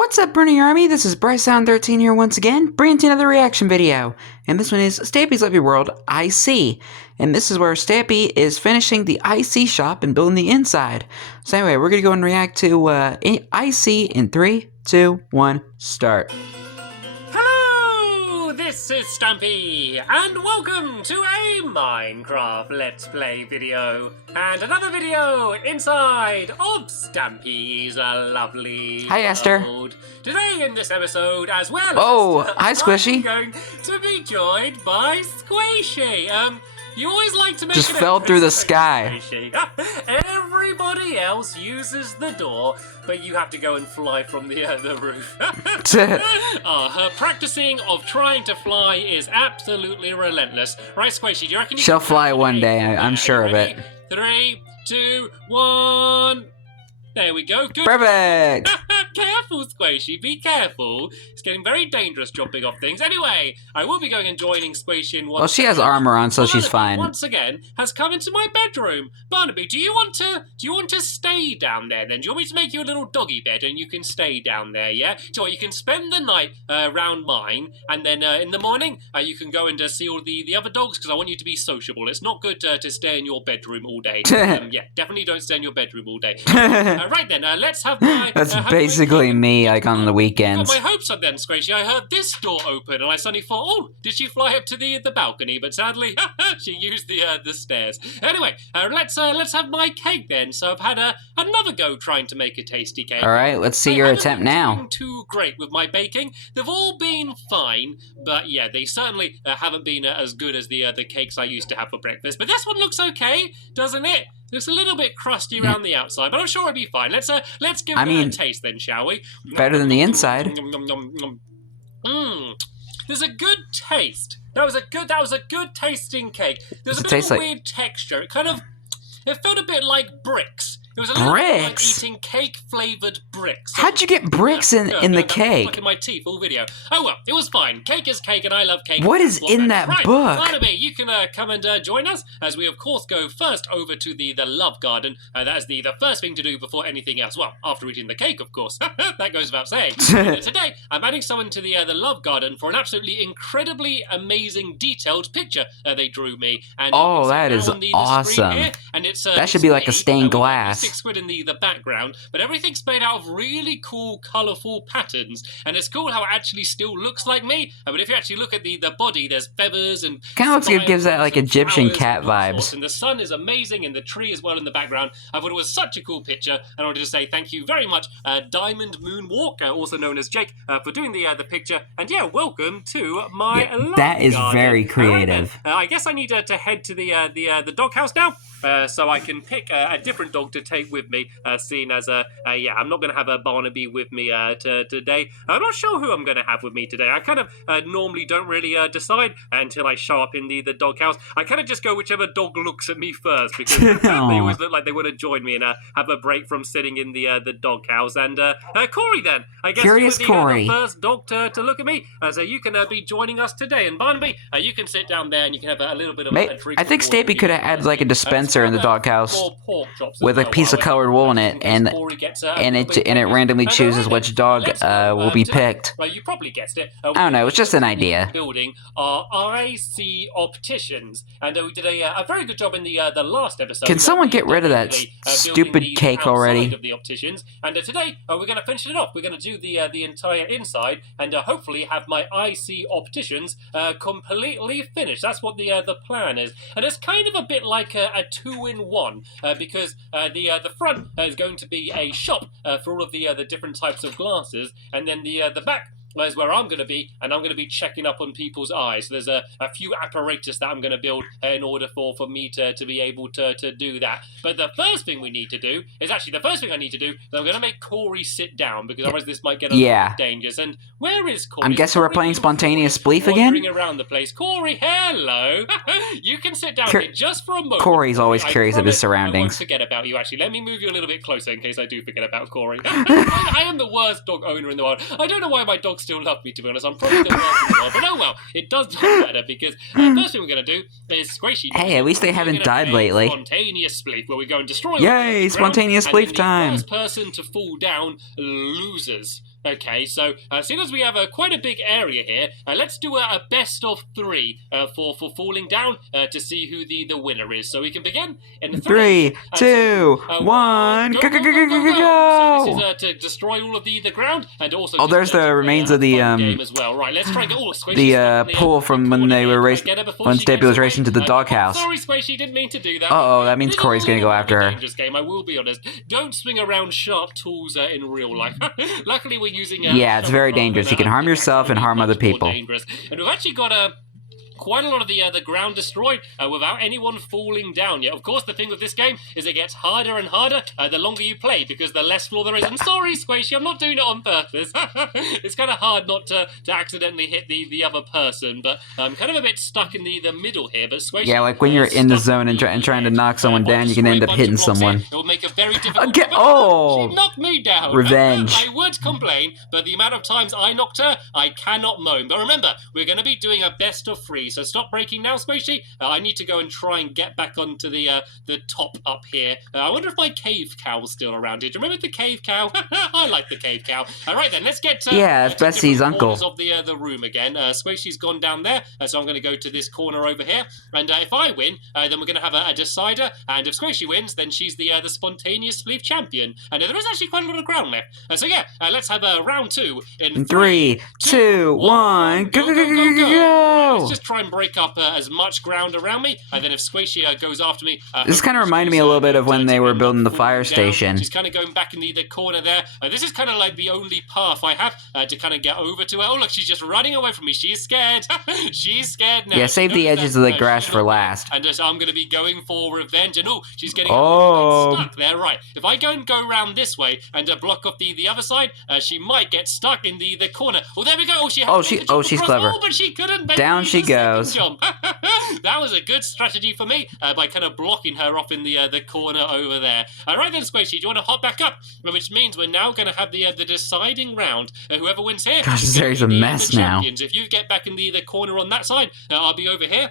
What's up, Brony Army? This is BryceAllan13 here once again, bringing you another reaction video. And this one is Stampy's Lovely World IC. And this is where Stampy is finishing the IC shop and building the inside. So anyway, we're going to go and react to IC in 3, 2, 1, start. Hello, this is Stampy, and welcome to a Minecraft Let's Play video. And another video inside of Stampy's Lovely Hi, Esther. World. Today in this episode, as well Hi, Squishy. I'm going to be joined by Squishy. You always like to make Just fell through the sky. Everybody else uses the door, but you have to go and fly from the roof. Her practicing of trying to fly is absolutely relentless. Right, Squishy, do you reckon you She'll can fly one day, I'm sure of it. 3, 2, 1... There we go. Good. Perfect! Careful, Squishy, be careful. It's getting very dangerous jumping off things. Anyway, I will be going and joining Squishy in one. Well, she has armor on, so she's fine. Once again, has come into my bedroom. Barnaby, do you want to stay down there then? Do you want me to make you a little doggy bed and you can stay down there, yeah? So you can spend the night around mine, and then in the morning you can go and see all the other dogs, because I want you to be sociable. It's not good to stay in your bedroom all day. Yeah, definitely don't stay in your bedroom all day. Right then, let's have my... That's basically me, like, on the weekends. My hopes up then, Squishy. I heard this door open, and I suddenly thought, oh, did she fly up to the balcony? But sadly, she used the stairs. Anyway, let's have my cake then. So I've had another go trying to make a tasty cake. All right, let's see your attempt now. Been too great with my baking. They've all been fine, but yeah, they certainly haven't been as good as the cakes I used to have for breakfast. But this one looks okay, doesn't it? Looks a little bit crusty around the outside, but I'm sure it'll be fine. Let's give it a taste then, shall we? Better than the inside. There's a good taste. That was a good tasting cake. There's a bit of a weird texture. It felt a bit like bricks. It was a little bit like eating cake-flavored bricks. How'd you get bricks in the cake? Look at my teeth, all video. Oh well, it was fine. Cake is cake, and I love cake. What is in that book? Barnaby, you can come and join us, as we of course go first over to the love garden. That is the first thing to do before anything else. Well, after eating the cake, of course. That goes without saying. Today, I'm adding someone to the love garden for an absolutely incredibly amazing detailed picture they drew me. And oh, that is awesome. Here, and it's, that should be like a stained glass. 6 quid in the background, but everything's made out of really cool, colourful patterns, and it's cool how it actually still looks like me. But if you actually look at the body, there's feathers and kind of looks like it gives that like Egyptian cat vibes. And the sun is amazing, and the tree as well in the background. I thought it was such a cool picture, and I wanted to say thank you very much, Diamond Moonwalk, also known as Jake, for doing the picture. And yeah, welcome to my love that is garden. very creative. I guess I need to head to the doghouse now. So I can pick a different dog to take with me, seeing as, yeah, I'm not going to have a Barnaby with me today. I'm not sure who I'm going to have with me today. I kind of normally don't really decide until I show up in the doghouse. I kind of just go whichever dog looks at me first, because they always look like they want to join me and have a break from sitting in the doghouse. And Corey then, I guess Curious you Corey. Be the first dog to look at me. So you can be joining us today. And Barnaby, you can sit down there and you can have a little bit of a drink. I think Stampy could have added like a dispenser in the doghouse with a piece of colored wool in it, and it randomly chooses which dog will be picked. Well, you probably guessed it. I don't know. It's just an idea. Building our RAC opticians, and we did a very good job in the last episode. Can someone get rid of that stupid cake already? Of the opticians, and today we're going to finish it off. We're going to do the entire inside, and hopefully have my IC opticians completely finished. That's what the plan is, and it's kind of a bit like a 2-in-1, because the front is going to be a shop for all of the different types of glasses, and then the back is where I'm going to be, and I'm going to be checking up on people's eyes. So there's a few apparatus that I'm going to build in order for me to be able to do that. But the first thing we need to do is actually the first thing I need to do is I'm going to make Corey sit down, because otherwise this might get a little dangerous. And where is Corey? I'm guessing we're playing Spontaneous Belief again? Wandering around the place. Corey, hello! You can sit down here just for a moment. Corey's always curious of his surroundings. I won't forget about you, actually. Let me move you a little bit closer in case I do forget about Corey. I am the worst dog owner in the world. I don't know why my dog still love me, to be honest. I'm probably the worst in the world, but oh well, it does look better, because the first thing we're going to do is Squishy. Hey, at least they haven't died lately. Spontaneous Belief, where we go and destroy Yay, Spontaneous Belief time. The first person to fall down loses. Okay, so seeing as we have quite a big area here, let's do a best of 3 for falling down to see who the winner is. So we can begin in 3, 2, 1, go, go, go, go, go, go, go, go, go, go! So this go! is to destroy all of the ground and also. Oh, there's the remains of the game as well. Right, let's try and the pool from when they were racing, when Stampy was racing to the doghouse. Sorry, Squishy, didn't mean to do that. Uh-oh, that means Corey's gonna go after her. Dangerous game, I will be honest. Don't swing around sharp tools in real life. Luckily, we're using. Yeah, it's very dangerous. You can harm yourself and harm other people. Dangerous. And we've actually got quite a lot of the ground destroyed without anyone falling down yet. Of course, the thing with this game is it gets harder and harder the longer you play because the less floor there is. And sorry, Squishy, I'm not doing it on purpose. It's kind of hard not to accidentally hit the other person, but I'm kind of a bit stuck in the middle here. But Squishy, yeah, like when you're in the zone and trying to knock someone down, you can end up hitting someone. It will make a very difficult. Oh! She knocked me down. Revenge. I would complain, but the amount of times I knocked her, I cannot moan. But remember, we're going to be doing a best of 3, so stop breaking now, Squishy. I need to go and try and get back onto the top up here. I wonder if my cave cow's still around here. Do you remember the cave cow? I like the cave cow. All right then, let's get yeah, it's Bessie's uncle. Of the room again. Squishy's gone down there, so I'm going to go to this corner over here. And if I win, then we're going to have a decider. And if Squishy wins, then she's the spontaneous leaf champion. And there is actually quite a lot of ground left. So yeah, let's have round 2 in 3, 2, 1, go, go, go, go, go, go! Let's just try and break up as much ground around me, and then if Squishy goes after me... this kind of reminded me a little bit of when they were building the fire station. She's kind of going back in the corner there. This is kind of like the only path I have to kind of get over to her. Oh, look, she's just running away from me. She's scared. She's scared now. Yeah, save the edges of the grass for last. And so I'm going to be going for revenge. And oh, she's getting stuck there. Right. If I go around this way and block off the other side, she might get stuck in the corner. Oh, there we go. She's clever. Oh, but she couldn't. Down she goes. That was a good strategy for me by kind of blocking her off in the corner over there. All right then, Squishy, do you want to hop back up? Which means we're now going to have the deciding round. Whoever wins here... Gosh, this area's a mess now. If you get back in the corner on that side, I'll be over here.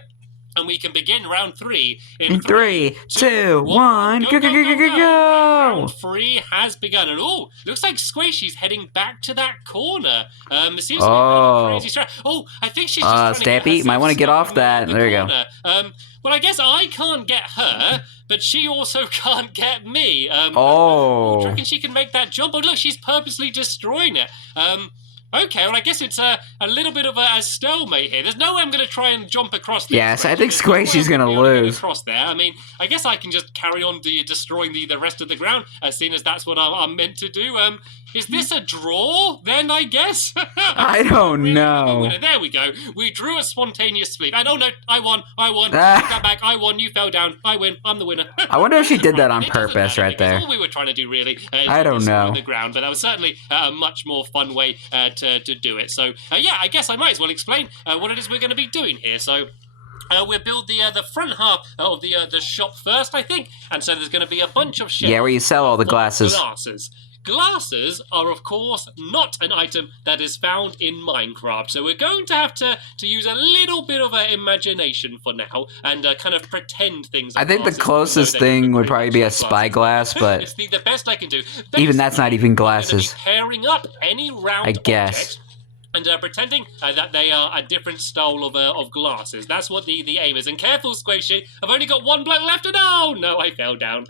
And we can begin round 3 in 3, 2, 1, go, go, go, go, go, go! Round 3 has begun. And oh, looks like Squishy's heading back to that corner. It seems to be a crazy strat. Oh, I think she's just trying to Stampy, might want to get off that. There you go. Well, I guess I can't get her, but she also can't get me. Do you reckon she can make that jump? Oh, look, she's purposely destroying it. Okay, well, I guess it's a little bit of a stalemate here. There's no way I'm going to try and jump across this. Yes, I think Squishy's going to lose. Across there. I mean, I guess I can just carry on destroying the rest of the ground, seeing as that's what I'm meant to do. Is this a draw, then, I guess? I don't know. There we go. We drew a spontaneous sweep. And oh, no, I won. Take that back. I won. You fell down. I win. I'm the winner. I wonder if she did that on purpose right there. That's all we were trying to do, really. I don't know. The ground, but that was certainly a much more fun way to do it. So, yeah, I guess I might as well explain what it is we're going to be doing here. So... we'll build the front half of the shop first, I think. And so there's going to be a bunch of shelves. Yeah, where you sell all the glasses. Glasses are, of course, not an item that is found in Minecraft. So we're going to have to use a little bit of imagination for now and kind of pretend things. I think the closest thing would probably be a spyglass, but it's the best I can do. Even that's not even glasses. Pairing up any round I guess. And pretending that they are a different style of glasses. That's what the aim is. And careful, Squishy. I've only got one bloke left, and oh, no, I fell down.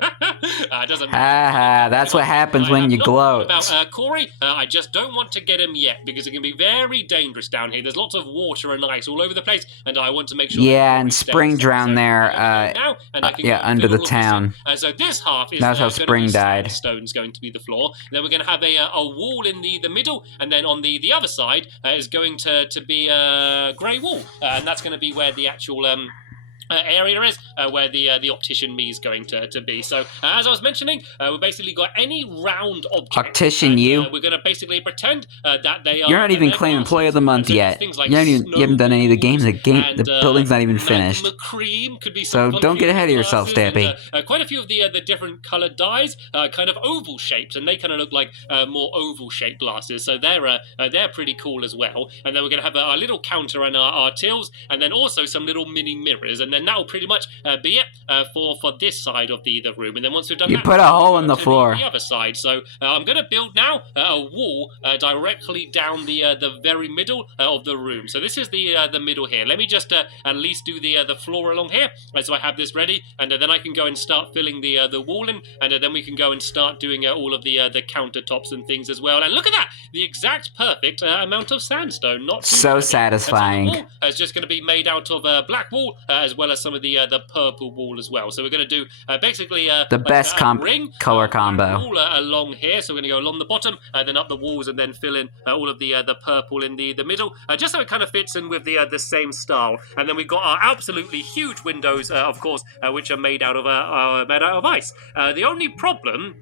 Doesn't matter. That's what happens when you gloat. About Corey, I just don't want to get him yet, because it can be very dangerous down here. There's lots of water and ice all over the place, and I want to make sure... Yeah, and Spring drowned there, under the town. So this half is... That's how Spring died. Stone's going to be the floor. Then we're going to have a wall in the middle, and then on the other side... is going to be a grey wall, and that's going to be where the actual area is, where the optician me is going to be. So, as I was mentioning, we've basically got any round object. Optician, we're going to basically pretend that they are... You're not even claiming Employee of the Month yet. Like you haven't done any of the games. The building's not even finished. Could be so don't get ahead of yourself, Stampy. Quite a few of the different coloured dyes are kind of oval shaped, and they kind of look like more oval shaped glasses. So they're pretty cool as well. And then we're going to have our little counter and our tills, and then also some little mini mirrors, and then then that will pretty much be it for this side of the room. And then once we've done You that, put a hole in the floor. The other side. So I'm going to build now a wall directly down the very middle of the room. So this is the middle here. Let me just at least do the floor along here. So I have this ready, and then I can go and start filling the wall in, and then we can go and start doing all of the countertops and things as well. And look at that, the exact perfect amount of sandstone. Not too so heavy. satisfying. So the wall is just going to be made out of black wool as well as some of the purple wool as well. So we're going to do basically the best ring, color combo. Wool along here. So we're going to go along the bottom, then up the walls, and then fill in all of the purple in the middle, just so it kind of fits in with the same style. And then we've got our absolutely huge windows, of course, which are made out of ice. The only problem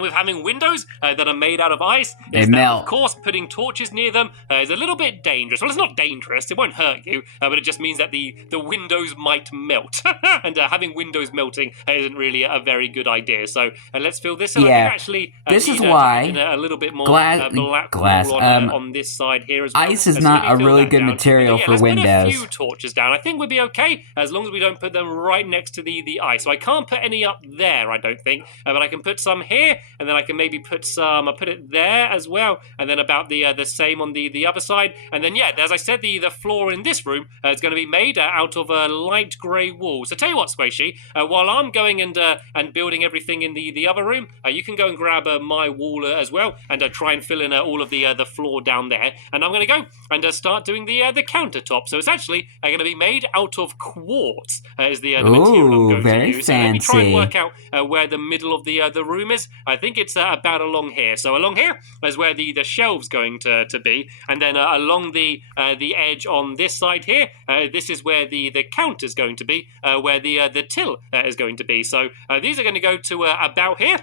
with having windows that are made out of ice is that, of course, putting torches near them is a little bit dangerous. Well, it's not dangerous, it won't hurt you, but it just means that the windows might melt. And having windows melting isn't really a very good idea. So let's fill this in. Yeah, I think actually this is why a little bit more glass on this side here as well. Ice is not a really good material for windows. Let's put a few torches down. I think we'll be okay as long as we don't put them right next to the ice. So I can't put any up there, I don't think, but I can put some here. And then I can maybe put some, I'll put it there as well, and then about the same on the other side. And then, yeah, as I said, the floor in this room is going to be made out of a light grey wool. So tell you what, Squishy, while I'm going and building everything in the other room, you can go and grab my wall as well, and try and fill in all of the floor down there. And I'm going to go and start doing the countertop. So it's actually going to be made out of quartz, is the material I'm going to use. So let me try and work out where the middle of the room is. I think it's about along here. So along here is where the shelve's going to be, and then along the edge on this side here, this is where the counter's going to be, where the till is going to be. So these are going to go to about here.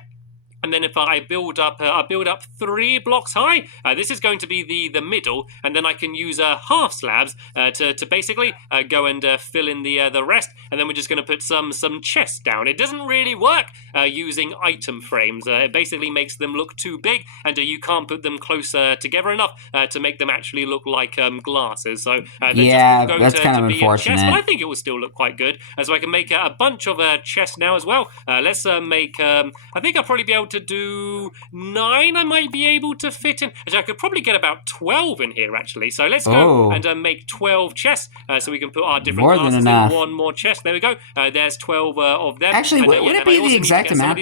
And then if I build up 3 blocks high, this is going to be the middle, and then I can use half slabs to basically go and fill in the rest. And then we're just going to put some chests down. It doesn't really work using item frames. It basically makes them look too big, and you can't put them closer together enough to make them actually look like glasses. So yeah, that's kind of unfortunate. Chest, but I think it will still look quite good. So I can make a bunch of chests now as well. Let's make. I think I'll probably be able to do 9. I might be able to fit in. Actually, I could probably get about 12 in here, actually. So let's go and make 12 chests, so we can put our different glasses in one more chest. There we go. There's 12 of them. Actually, would it be the exact amount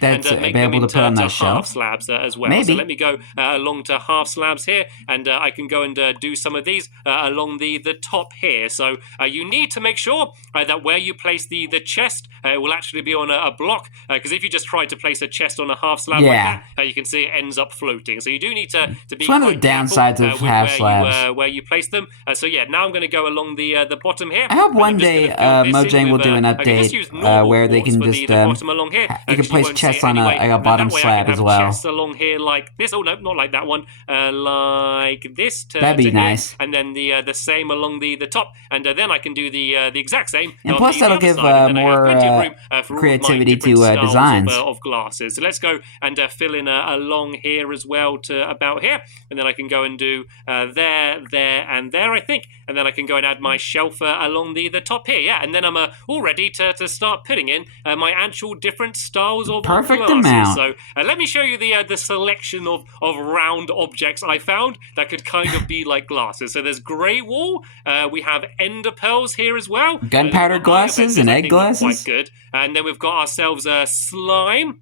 that's able to put on that shelf? Half slabs as well. Maybe. So let me go along to half slabs here, and I can go and do some of these along the top here. So you need to make sure that where you place the chest, it will actually be on a block, because if you just try to place a chest on a half slab like that, you can see it ends up floating. So you do need to be one of the downsides of half slabs. Where you place them. So yeah, now I'm going to go along the bottom here. I hope one day Mojang will do an update where they can just you can place chests on a bottom slab as well. Chests along here like this. Oh no, not like that one. Like this. That'd be nice. And then the same along the top, and then I can do the exact same. And plus that'll give more creativity to designs of glasses. So let's go and fill in along here as well to about here, and then I can go and do there, and there, I think, and then I can go and add my shelf along the top here, yeah, and then I'm all ready to start putting in my actual different styles of perfect glasses. Amount. So let me show you the selection of round objects I found that could kind of be like glasses. So there's grey wool, we have ender pearls here as well, gunpowder glasses and egg glasses, quite good, and then we've got ourselves slime.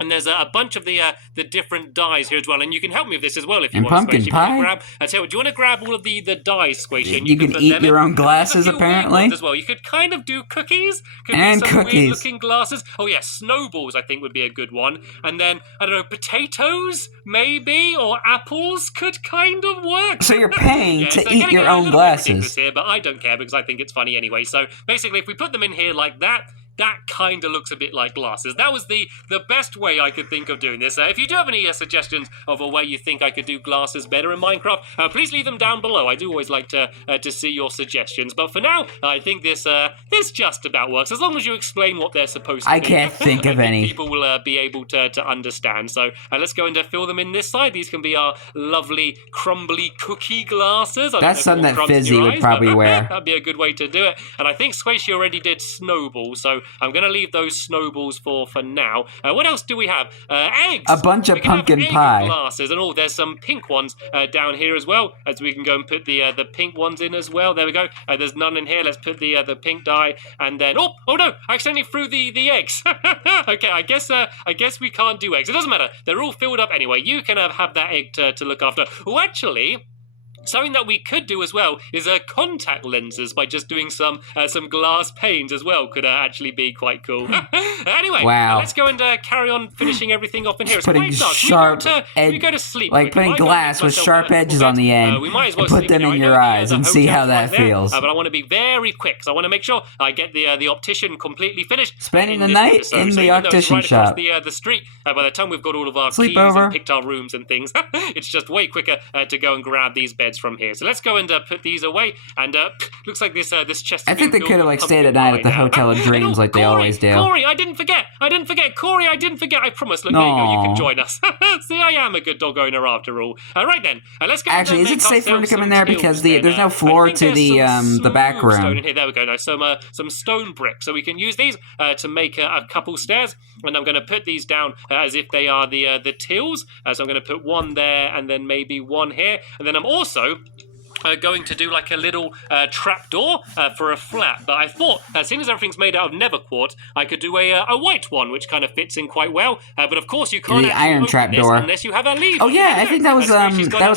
And there's a bunch of the different dyes here as well, and you can help me with this as well if you want. Pumpkin pie. I tell you what, do you want to grab all of the dyes, Squishy? And you can eat your own glasses, apparently. As well, you could kind of do cookies. Could and be some cookies. Weird-looking glasses. Oh yeah, snowballs I think would be a good one. And then I don't know, potatoes maybe, or apples could kind of work. So you're paying to eat your own glasses here, but I don't care because I think it's funny anyway. So basically, if we put them in here like that. that kind of looks a bit like glasses. That was the best way I could think of doing this. If you do have any suggestions of a way you think I could do glasses better in Minecraft, please leave them down below. I do always like to see your suggestions. But for now, I think this just about works. As long as you explain what they're supposed to be. I can't think of any. People will be able to understand. So let's go and fill them in this side. These can be our lovely crumbly cookie glasses. That's something that Fizzy would probably wear. That'd be a good way to do it. And I think Squishy already did snowballs, so I'm going to leave those snowballs for now. What else do we have? Eggs. A bunch of pumpkin pie glasses, and there's some pink ones down here as well. As we can go and put the pink ones in as well. There we go. There's none in here. Let's put the pink dye, and then oh no! I accidentally threw the eggs. Okay, I guess we can't do eggs. It doesn't matter. They're all filled up anyway. You can have that egg to look after. Oh, actually, something that we could do as well is contact lenses by just doing some glass panes as well. Could actually be quite cool. Anyway, wow. Let's go and carry on finishing everything off in here. It's putting quite dark. sharp we go to sleep. like putting glass with sharp edges on the end. We might as well and put them in your eyes and see how that feels. But I want to be very quick, so I want to make sure I get the optician completely finished. Spending the night in the optician shop. The street. By the time we've got all of our keys Sleepover. and picked our rooms and things, it's just way quicker to go and grab these beds from here. So let's go and put these away. And looks like this chest. I think they could have stayed at night at the Hotel of Dreams like they always do. Corey, I didn't forget. Corey, I didn't forget. I promise. Look, there you go. You can join us. See, I am a good dog owner after all. Right then, let's go. Actually, is it safe for him to come in there because there's no floor to the back room? Stone in here. There we go. Now some stone bricks, so we can use these to make a couple stairs. And I'm going to put these down as if they are the tills. So I'm going to put one there and then maybe one here. And then I'm also going to do like a little trapdoor for a flat. But I thought, seeing as everything's made out of nether quartz, I could do a white one, which kind of fits in quite well. But of course, you can't the iron trapdoor unless you have a lever. Oh yeah, I think that was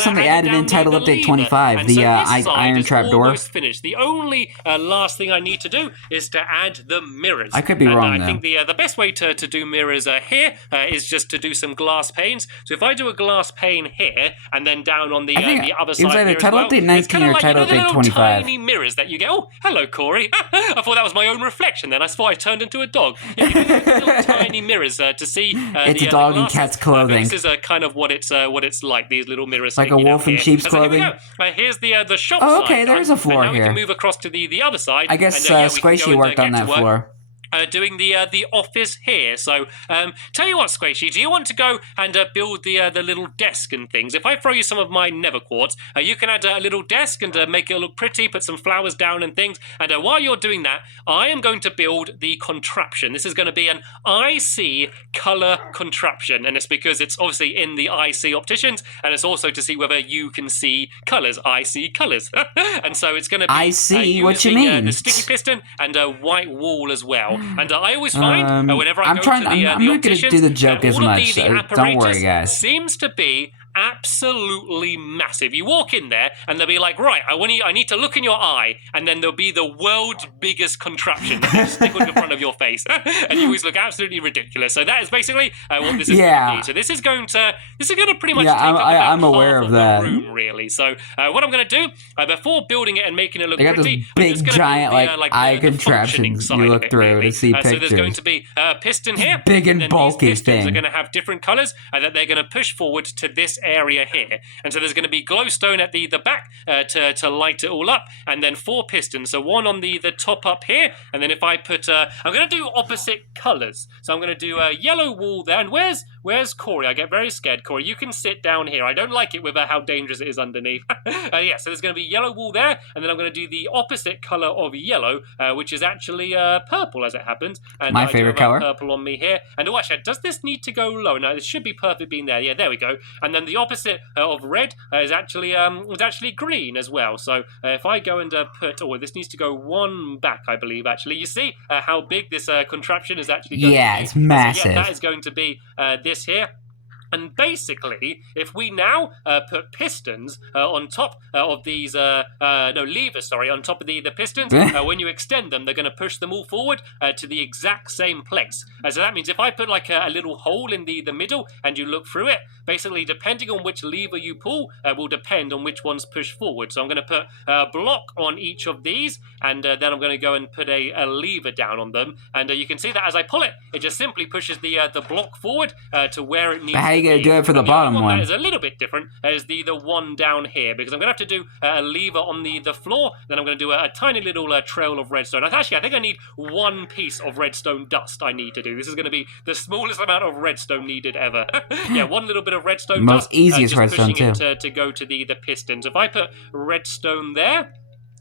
something added in Title Update 25. The iron trapdoor. Almost finished. The only last thing I need to do is to add the mirrors. I could be wrong though. I think the best way to do mirrors here is just to do some glass panes. So if I do a glass pane here and then down on the other side here as well. It's kind of like, Title Update 25. Tiny mirrors that you get. Oh, hello, Corey. I thought that was my own reflection then. I thought I turned into a dog. Yeah, you get little tiny mirrors to see it's a dog in cat's clothing. This is kind of what it's like, these little mirrors. Like a wolf in sheep's clothing. Here's the shop Oh, okay, side. there's a floor now here. We can move across to the other side. I guess Squishy worked on that floor. Doing the office here. So tell you what, Squishy, do you want to go and build the little desk and things? If I throw you some of my nether quartz, you can add a little desk and make it look pretty, put some flowers down and things. And while you're doing that, I am going to build the contraption. This is going to be an IC color contraption, and it's because it's obviously in the IC opticians, and it's also to see whether you can see colors. I see colors. And so it's going to be I see what you mean. The sticky piston and a white wall as well. And I always find whenever I go to the I'm not going to do the joke as much. Don't worry, guys. Seems to be absolutely massive. You walk in there and they'll be like, right, I need to look in your eye, and then there'll be the world's biggest contraption that you stick on the front of your face, and you always look absolutely ridiculous. So that is basically what this is going to be. So this is going to pretty much take up about I'm aware half of that. the room, really. So what I'm going to do before building it and making it look pretty, big giant eye contraptions you look through to see pictures. So there's going to be a piston here, big and bulky these pistons thing. are going to have different colors that they're going to push forward to this area here. And so there's going to be glowstone at the back to light it all up, and then 4 pistons. So one on the top up here, and then if I put I'm going to do opposite colors. So I'm going to do a yellow wall there. And where's Corey? I get very scared. Corey, you can sit down here. I don't like it with how dangerous it is underneath. Yeah, so there's going to be yellow wall there, and then I'm going to do the opposite color of yellow, which is actually purple as it happens. And my favorite color. Purple on me here. And oh, actually, does this need to go low? No, this should be perfect being there. Yeah, there we go. And then the opposite of red is actually green as well. So if I go and this needs to go one back, I believe. Actually, you see how big this contraption is actually going to be. It's massive. So, yeah, that is going to be this here. And basically, if we now put pistons on top of these, levers, sorry, on top of the pistons, when you extend them, they're going to push them all forward to the exact same place. So that means if I put like a little hole in the middle and you look through it, basically depending on which lever you pull will depend on which ones push forward. So I'm going to put a block on each of these, and then I'm going to go and put a lever down on them. And you can see that as I pull it, it just simply pushes the block forward to where it needs to be. How are you going to do it for the bottom one? That is a little bit different as the one down here, because I'm going to have to do a lever on the floor, then I'm going to do a tiny little trail of redstone. Actually, I think I need one piece of redstone dust I need to do. This is going to be the smallest amount of redstone needed ever. Yeah, one little bit of redstone Most dust. easiest just redstone pushing too. It to go to the pistons. If I put redstone there,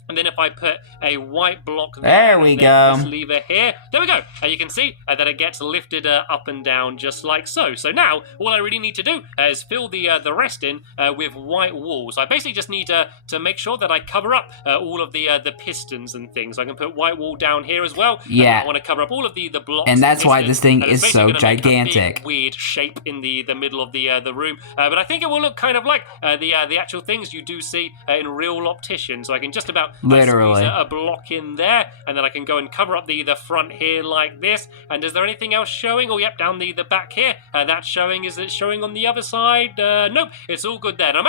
and then if I put a white block there we go. This lever here, there we go. You can see that it gets lifted up and down just like so. So now all I really need to do is fill the rest in with white walls. I basically just need to make sure that I cover up all of the pistons and things. I can put white wall down here as well. Yeah. I want to cover up all of the blocks. And that's why pistons, this thing and is so gigantic. Make a big, weird shape in the middle of the room. But I think it will look kind of like the actual things you do see in real opticians. So I can just about literally a block in there, and then I can go and cover up the front here like this. And is there anything else showing? Oh, yep, down the back here. That's showing. Is it showing on the other side? Nope, it's all good there. And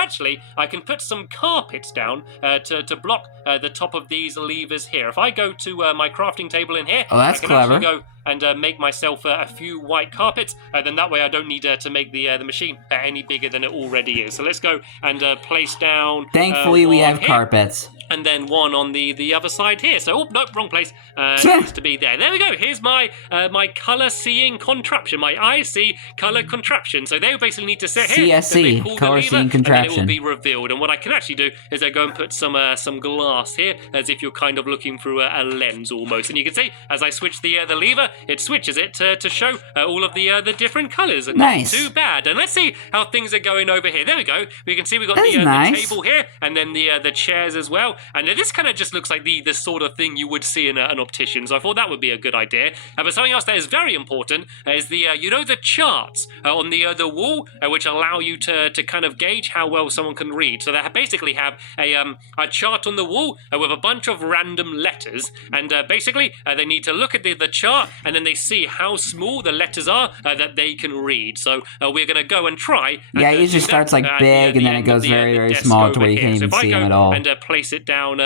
I can put some carpets down to block the top of these levers here. If I go to my crafting table in here, oh, that's I can clever. actually go and make myself a few white carpets. Then that way I don't need to make the machine any bigger than it already is. So let's go and place down. Thankfully, we have here. Carpets. And then one on the other side here. So, oh, nope, wrong place. It needs to be there. There we go. Here's my my color seeing contraption, my IC color contraption. So they basically need to sit here. CSC, color seeing contraption. And then it will be revealed. And what I can actually do is I go and put some glass here, as if you're kind of looking through a lens almost. And you can see as I switch the lever, it switches it to show all of the different colors. And nice. Not too bad. And let's see how things are going over here. There we go. We can see we've got the table here, and then the chairs as well. And this kind of just looks like the sort of thing you would see in an optician, so I thought that would be a good idea. But something else that is very important is the the charts on the wall, which allow you to kind of gauge how well someone can read. So they basically have a chart on the wall with a bunch of random letters, and basically they need to look at the chart, and then they see how small the letters are that they can read. So we're going to go and try. Yeah, it usually starts like big, and then it goes very, very small to where you can't even see them at all. And place it down.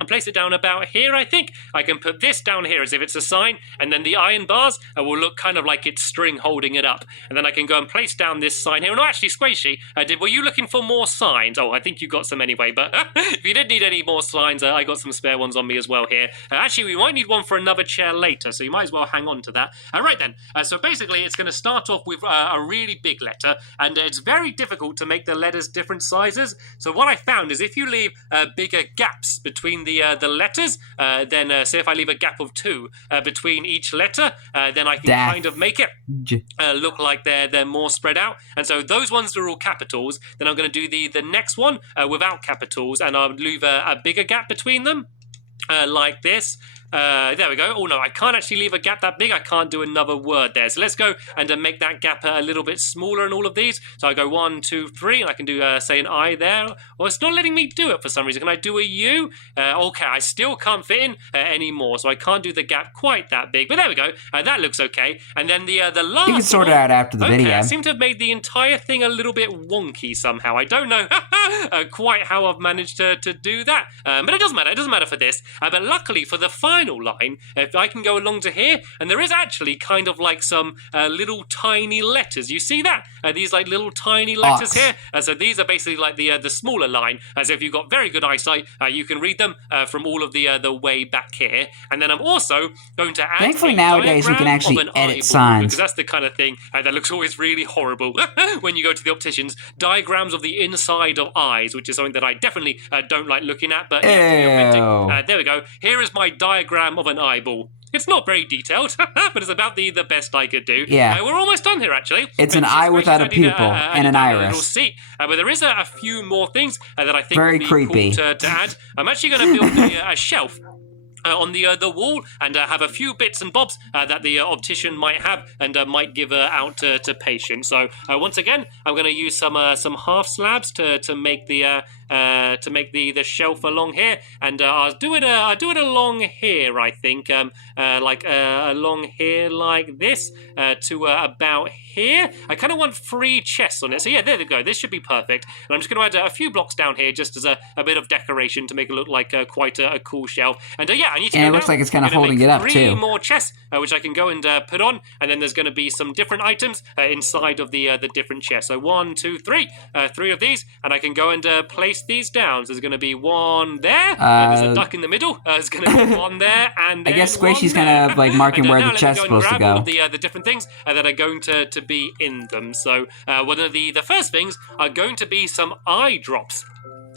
And place it down about here, I think. I can put this down here as if it's a sign, and then the iron bars will look kind of like it's string holding it up. And then I can go and place down this sign here. No, actually, Squishy, were you looking for more signs? Oh, I think you got some anyway, but if you did need any more signs, I got some spare ones on me as well here. Actually, we might need one for another chair later, so you might as well hang on to that. Right then, so basically it's going to start off with a really big letter, and it's very difficult to make the letters different sizes. So what I found is if you leave bigger gaps between the letters, then say if I leave a gap of 2 between each letter, then I can kind of make it look like they're more spread out. And so those ones are all capitals. Then I'm going to do the next one without capitals, and I'll leave a bigger gap between them, like this. There we go. Oh no, I can't actually leave a gap that big. I can't do another word there. So let's go and make that gap a little bit smaller in all of these. So I go 1, 2, 3, and I can do say an I there. Well, it's not letting me do it for some reason. Can I do a U? Okay, I still can't fit in anymore, so I can't do the gap quite that big. But there we go. That looks okay. And then the last. You can sort it out after the video. I seem to have made the entire thing a little bit wonky somehow. I don't know quite how I've managed to do that. But it doesn't matter. It doesn't matter for this. But luckily for the final line, if I can go along to here, and there is actually kind of like some little tiny letters. You see that? These like little tiny letters here. So these are basically like the smaller line. So if you've got very good eyesight, you can read them from all of the way back here. And then I'm also going to add. Thankfully nowadays we can actually edit signs, because that's the kind of thing that looks always really horrible when you go to the opticians. Diagrams of the inside of eyes, which is something that I definitely don't like looking at. But yeah, there we go. Here is my diagram of an eyeball. It's not very detailed, but it's about the best I could do. Yeah. We're almost done here, actually. It's an eye without a pupil and an iris. But there is a few more things that I think very would be creepy. Cool to add. I'm actually going to build a shelf on the wall and have a few bits and bobs that the optician might have and might give out to patients. So once again, I'm going to use some half slabs to make the shelf along here, and I'll do it along here. I think like along here like this to about here. I kind of want 3 chests on it. So yeah, there we go. This should be perfect. And I'm just going to add a few blocks down here just as a bit of decoration to make it look like quite a cool shelf. And yeah, I need to. And it looks like it's kind of holding it up too. 3 more chests, which I can go and put on, and then there's going to be some different items inside of the different chests. So 1, 2, 3, 3 of these, and I can go and place these down. So there's going to be 1 there. There's a duck in the middle. There's going to be 1 there, and then I guess Squishy's kind of like marking where the chest's supposed to go. All the different things that are going to be in them. So one of the first things are going to be some eye drops.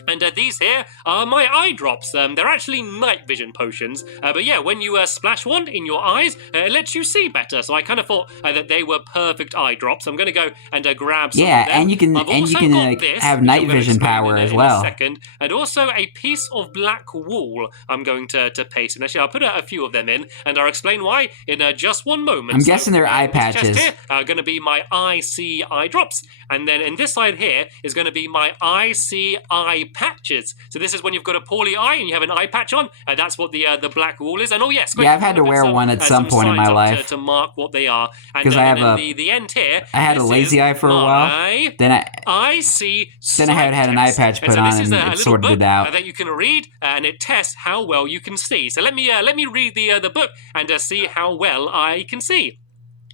And these here are my eye drops. They're actually night vision potions. But yeah, when you splash one in your eyes, it lets you see better. So I kind of thought that they were perfect eye drops. I'm going to go and grab some of them. Yeah, and you can have night vision power as well. In a second. And also a piece of black wool I'm going to paste. And actually, I'll put a few of them in, and I'll explain why in just one moment. I'm guessing they're eye patches. Here are going to be my IC eye drops. And then in this side here is going to be my IC eye patches. So this is when you've got a poorly eye and you have an eye patch on, and that's what the black wool is. And oh yes, yeah, I've had to wear one at some point in my life to mark what they are. Because I have the end here. I had a lazy eye for a while. Then I had an eye patch put on, and it sorted it out. That you can read, and it tests how well you can see. So let me read the book and see how well I can see.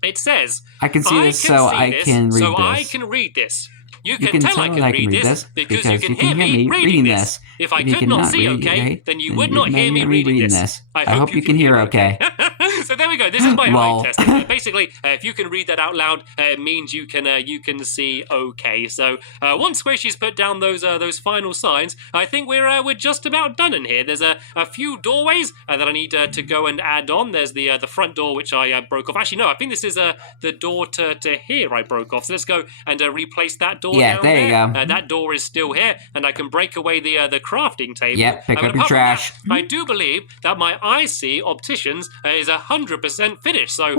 It says, I can see this, so I can read this. So I can read this. You can tell I can read this because you can hear me reading this. If I could not see okay, then you would not hear me reading this. I hope you can hear okay. So there we go. This is my eye test. Basically, if you can read that out loud, it means you can see okay. So once Squishy's put down those final signs, I think we're just about done in here. There's a few doorways that I need to go and add on. There's the front door, which I broke off. Actually, no, I think this is the door to here I broke off. So let's go and replace that door. Yeah, there you go. That door is still here, and I can break away the crafting table. Yep, pick up your trash. That, I do believe that my IC Opticians is 100% finished. So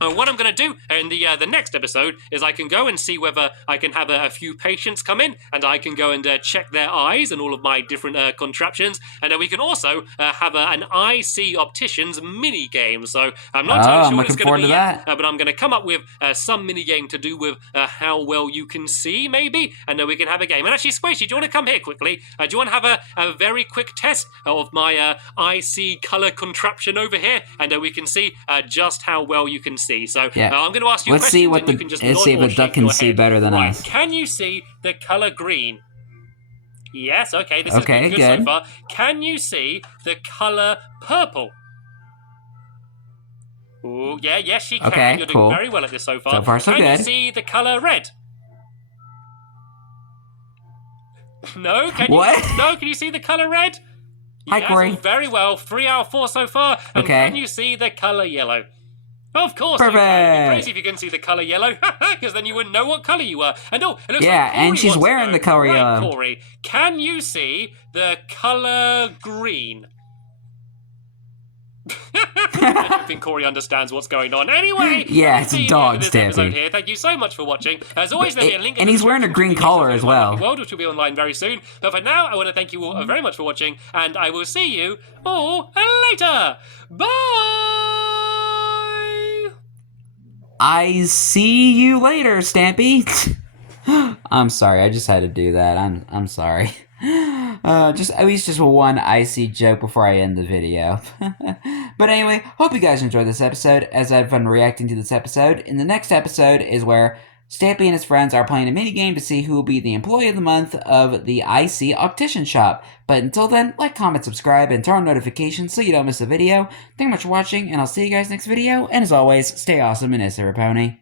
what I'm going to do in the next episode is I can go and see whether I can have a few patients come in, and I can go and check their eyes and all of my different contraptions, and we can also have an IC Opticians mini game. So I'm not totally sure what it's going to be yet, but I'm going to come up with some mini game to do with how well you can see, maybe, and we can have a game. And actually, Squishy, do you want to come here quickly? Do you want to have a very quick test of my IC color contraption over here, and we can see just how well you can see. So yeah. I'm going to ask you a question. Let's see if the duck can see better than us. Can you see the color green? Yes, okay, this is good so far. Can you see the color purple? Oh, yeah, yes, she can. Okay, You're doing very well at this so far. So far, so good. Can you see the color red? No, can you see the color red? Hi, Corey. Very well. 3 out of 4 so far. And can you see the color yellow? Of course Perfect. You can. It'd be crazy if you can see the color yellow, because then you wouldn't know what color you were. And it looks like Corey and she's wearing the color yellow. Corey, can you see the color green? I don't think Corey understands what's going on. Anyway, yeah, it's a dog, Stampy. Here. Thank you so much for watching. As always, there'll be a link. And he's wearing a green collar as well. World, which will be online very soon. But for now, I want to thank you all very much for watching, and I will see you all later. Bye. I see you later, Stampy. I'm sorry, I just had to do that. I'm sorry. Just at least just one icy joke before I end the video. But anyway, hope you guys enjoyed this episode, as I've fun reacting to this episode. In the next episode is where Stampy and his friends are playing a minigame to see who will be the employee of the month of the IC Optician Shop. But until then, like, comment, subscribe, and turn on notifications so you don't miss a video. Thank you much for watching, and I'll see you guys next video. And as always, stay awesome and S7EP28.